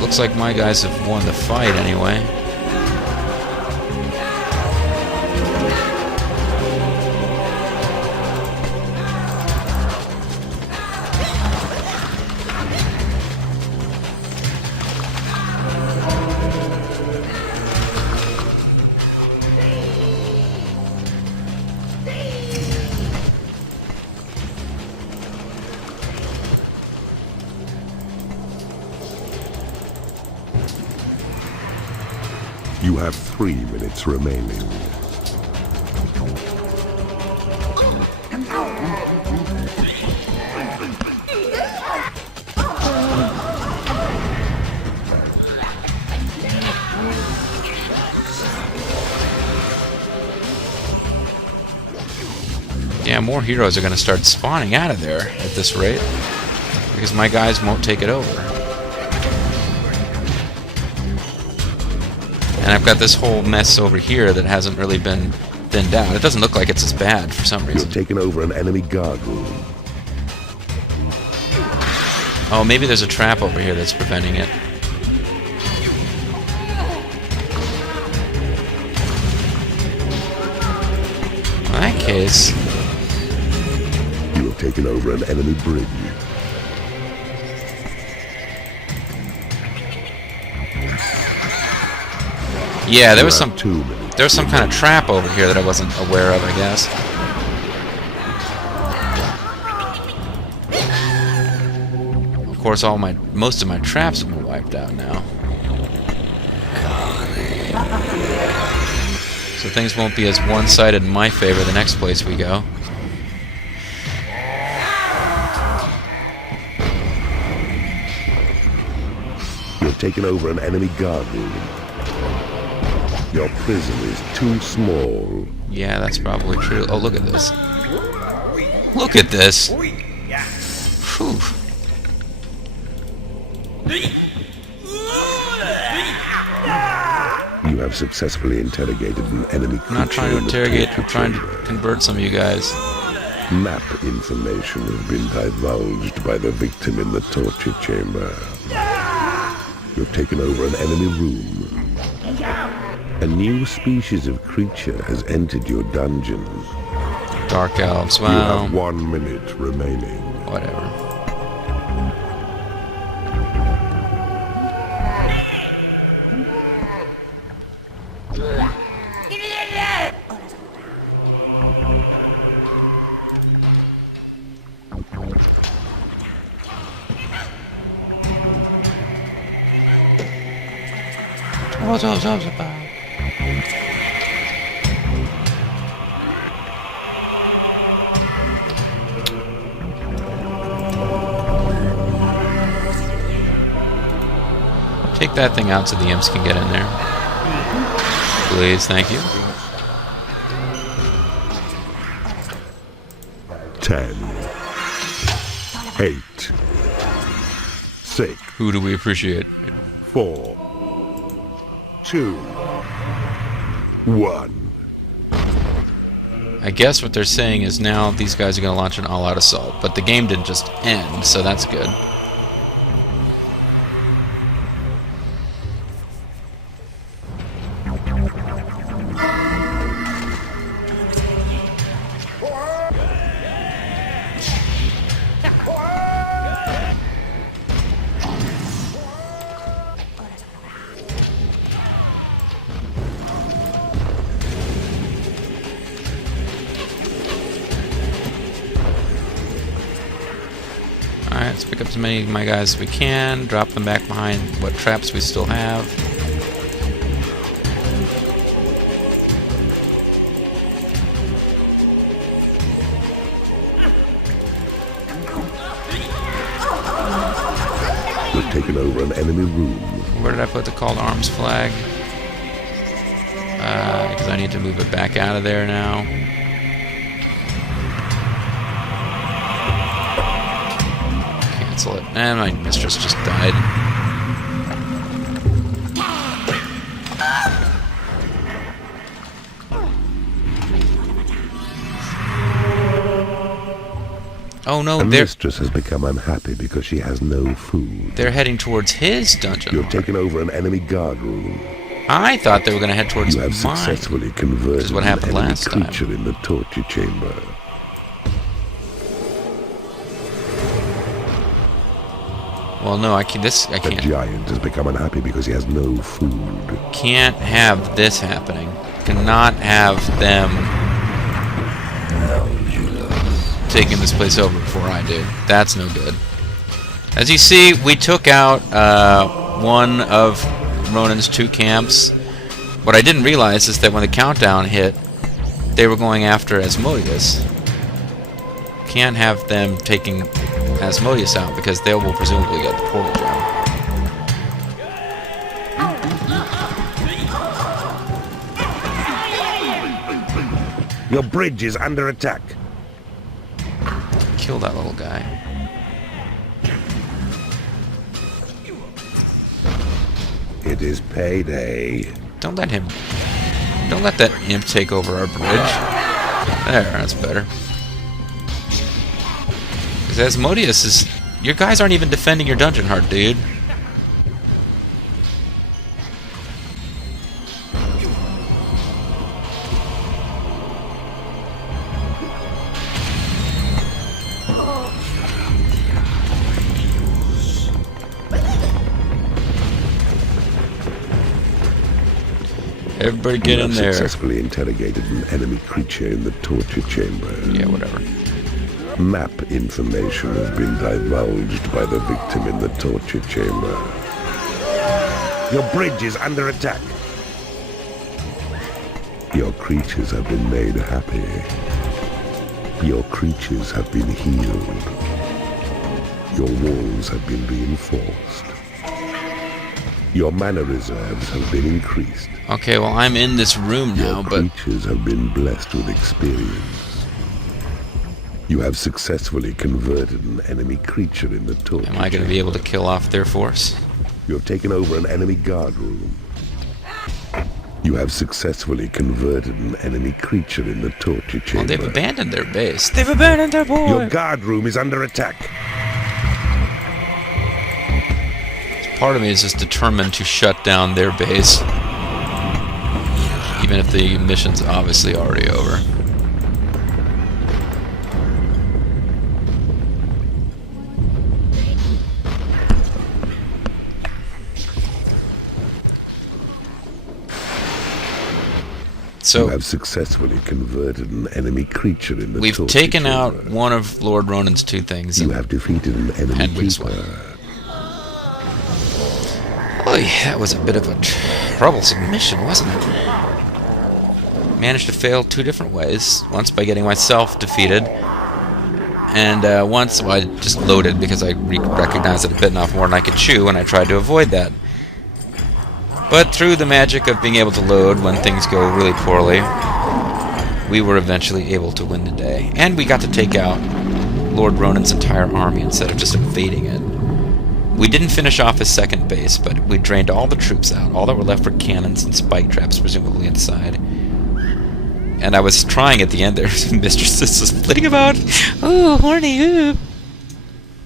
Looks like my guys have won the fight anyway. You have 3 minutes remaining. Yeah, more heroes are going to start spawning out of there at this rate, because my guys won't take it over. And I've got this whole mess over here that hasn't really been thinned out. It doesn't look like it's as bad for some reason. You've taken over an enemy guard room. Oh, maybe there's a trap over here that's preventing it. In that case... You have taken over an enemy bridge. Yeah, there was some kind of trap over here that I wasn't aware of, I guess. Of course, most of my traps have been wiped out now. So things won't be as one-sided in my favor the next place we go. You've taken over an enemy guard room. Your prison is too small. Yeah, that's probably true. Oh, look at this. Look at this! Whew. You have successfully interrogated an enemy creature. I'm not trying to interrogate, I'm torture trying to chamber. convert some of you guys. Map information has been divulged by the victim in the torture chamber. You've taken over an enemy room. A new species of creature has entered your dungeon. Dark elves, You well, have 1 minute remaining. whatever. Take that thing out so the imps can get in there. Please, thank you. 10, 8, 6, Who do we appreciate? 4, 2, 1. I guess what they're saying is now these guys are going to launch an all-out assault, but the game didn't just end, so that's good. Alright, let's pick up as many of my guys as we can, drop them back behind what traps we still have. You've taken over an enemy room. Where did I put the call to arms flag? Because I need to move it back out of there now. Cancel it. And my mistress just died. Oh no, A they're mistress has become unhappy because she has no food. heading towards his dungeon. You've taken over an enemy guard room. I thought they were going to head towards You have mine. successfully converted Which is what an happened enemy last time. creature in the torture chamber. Well, no, I The can't. giant has become unhappy because he has no food. Can't have this happening. Cannot have them taking this place over before I do. That's no good. As you see, we took out one of Ronin's 2 camps. What I didn't realize is that when the countdown hit, they were going after Asmodeus. Can't have them taking Asmodeus out because they will presumably get the portal gem. Your bridge is under attack. Kill that little guy. It is payday. Don't let that imp take over our bridge. There, that's better. Because Asmodeus is... Your guys aren't even defending your dungeon heart, dude. Everybody get You in have there. successfully interrogated an enemy creature in the torture chamber. Yeah, whatever. Map information has been divulged by the victim in the torture chamber. Your bridge is under attack. Your creatures have been made happy. Your creatures have been healed. Your walls have been reinforced. Your mana reserves have been increased. Okay, well, I'm in this room now, Your but... creatures have been blessed with experience. You have successfully converted an enemy creature in the torture Am I going to be able to kill off their force? You have taken over an enemy guard room. You have successfully converted an enemy creature in the torture chamber. Well, they've abandoned their base. They've abandoned their boy! Your guard room is under attack. Part of me is just determined to shut down their base. Even if the mission's obviously already over. So you have successfully converted an enemy creature in the we've torture taken chamber. out one of Lord Ronin's two things. You have defeated an enemy keeper. Boy, that was a bit of a troublesome mission, wasn't it? Managed to fail two different ways. Once by getting myself defeated, and once I just loaded because I recognized that I'd bitten off more than I could chew, and I tried to avoid that. But through the magic of being able to load when things go really poorly, we were eventually able to win the day. And we got to take out Lord Ronin's entire army instead of just invading it. We didn't finish off his second base, but we drained all the troops out. All that were left were cannons and spike traps, presumably inside. And I was trying at the end there, Mistresses was flitting about. Ooh, horny, ooh.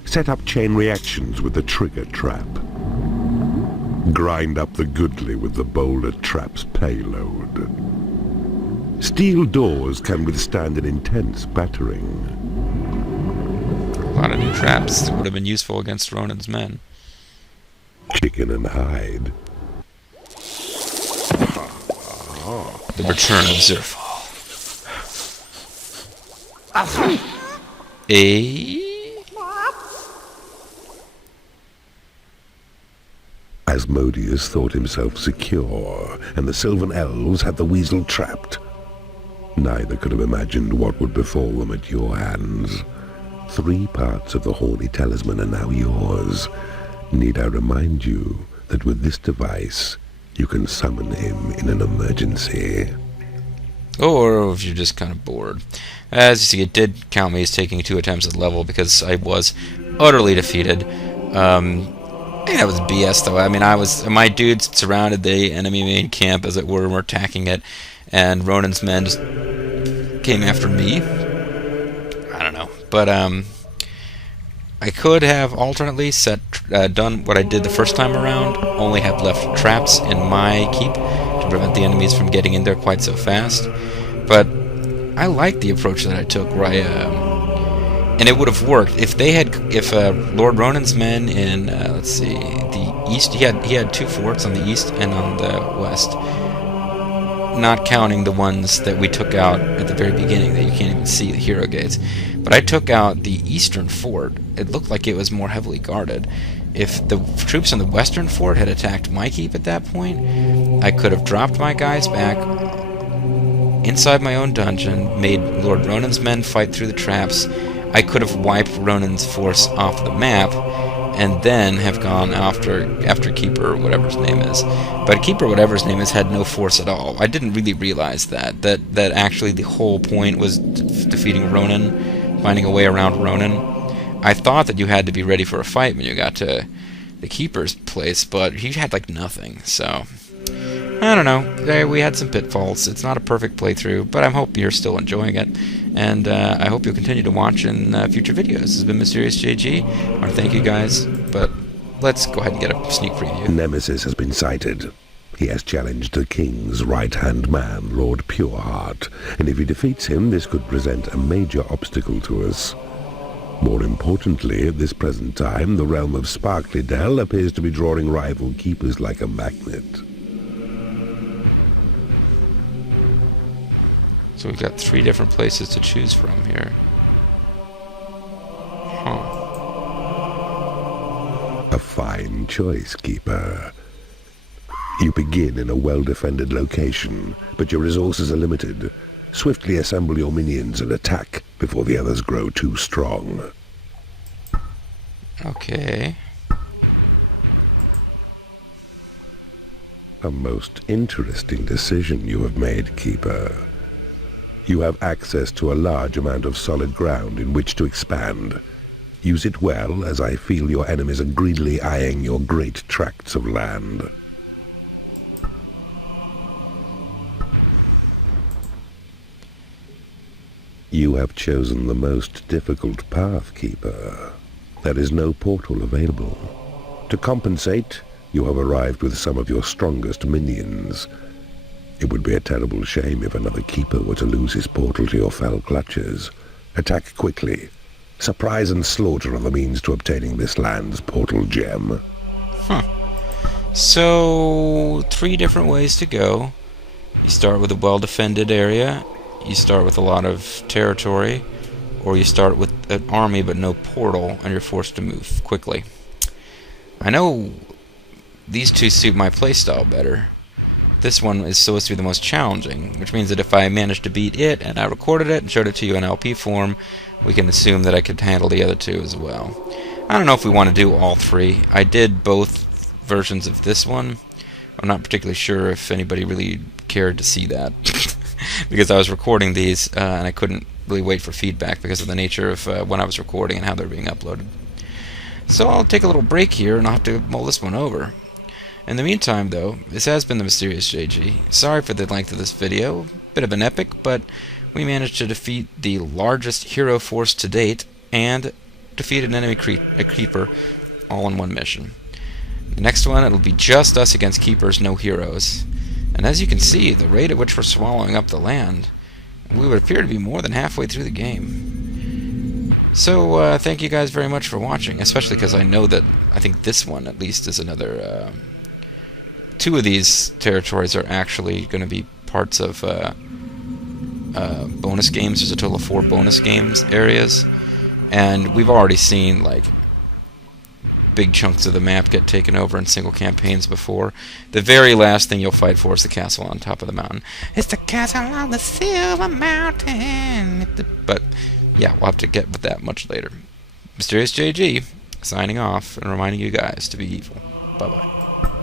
Set up chain reactions with the trigger trap. Grind up the goodly with the boulder trap's payload. Steel doors can withstand an intense battering. A lot of new traps that would have been useful against Ronin's men. Chicken and hide. The return of Zerfall. Asmodeus thought himself secure, and the Sylvan Elves had the weasel trapped. Neither could have imagined what would befall them at your hands. 3 parts of the horny talisman are now yours. Need I remind you that with this device, you can summon him in an emergency? Or if you're just kind of bored. As you see, it did count me as taking 2 attempts at level because I was utterly defeated. That was BS, though. I mean, my dudes surrounded the enemy main camp, as it were, and were attacking it, and Ronin's men just came after me. I don't know, but I could have alternately done what I did the first time around, only have left traps in my keep to prevent the enemies from getting in there quite so fast. But I like the approach that I took, where and it would have worked if Lord Ronin's men in let's see, the east. He had 2 forts on the east and on the west, not counting the ones that we took out at the very beginning that you can't even see, the hero gates. But I took out the eastern fort. It looked like it was more heavily guarded. If the troops in the western fort had attacked my keep at that point, I could have dropped my guys back inside my own dungeon, made Lord Ronin's men fight through the traps. I could have wiped Ronin's force off the map, and then have gone after Keeper, whatever his name is. But Keeper, whatever his name is, had no force at all. I didn't really realize that actually the whole point was defeating Ronin, finding a way around Ronin. I thought that you had to be ready for a fight when you got to the Keeper's place, but he had like nothing, so I don't know. We had some pitfalls. It's not a perfect playthrough, but I hope you're still enjoying it. And I hope you'll continue to watch in future videos. This has been Mysterious JG. I want to thank you guys, but let's go ahead and get a sneak preview. Nemesis has been sighted. He has challenged the king's right-hand man, Lord Pureheart, and if he defeats him, this could present a major obstacle to us. More importantly, at this present time, the realm of Sparklydell appears to be drawing rival keepers like a magnet. So we've got 3 different places to choose from here. A fine choice, Keeper. You begin in a well-defended location, but your resources are limited. Swiftly assemble your minions and attack before the others grow too strong. Okay. A most interesting decision you have made, Keeper. You have access to a large amount of solid ground in which to expand. Use it well, as I feel your enemies are greedily eyeing your great tracts of land. You have chosen the most difficult path, Keeper. There is no portal available. To compensate, you have arrived with some of your strongest minions. It would be a terrible shame if another Keeper were to lose his portal to your fell clutches. Attack quickly. Surprise and slaughter are the means to obtaining this land's portal gem. So, 3 different ways to go. You start with a well-defended area, you start with a lot of territory, or you start with an army but no portal, and you're forced to move quickly. I know these 2 suit my playstyle better. This one is supposed to be the most challenging, which means that if I managed to beat it, and I recorded it and showed it to you in LP form, we can assume that I could handle the other 2 as well. I don't know if we want to do all 3. I did both versions of this one. I'm not particularly sure if anybody really cared to see that, because I was recording these, and I couldn't really wait for feedback because of the nature of when I was recording and how they're being uploaded. So I'll take a little break here, and I'll have to mull this one over. In the meantime, though, this has been the Mysterious JG. Sorry for the length of this video. Bit of an epic, but we managed to defeat the largest hero force to date and defeat an enemy creeper all in one mission. The next one, it'll be just us against keepers, no heroes. And as you can see, the rate at which we're swallowing up the land, we would appear to be more than halfway through the game. So, thank you guys very much for watching, especially because I know that I think this one, at least, is another... 2 of these territories are actually going to be parts of bonus games. There's a total of 4 bonus games areas, and we've already seen like big chunks of the map get taken over in single campaigns before. The very last thing you'll fight for is the castle on top of the mountain. It's the castle on the silver mountain. But yeah, we'll have to get with that much later. Mysterious JG signing off and reminding you guys to be evil. Bye bye.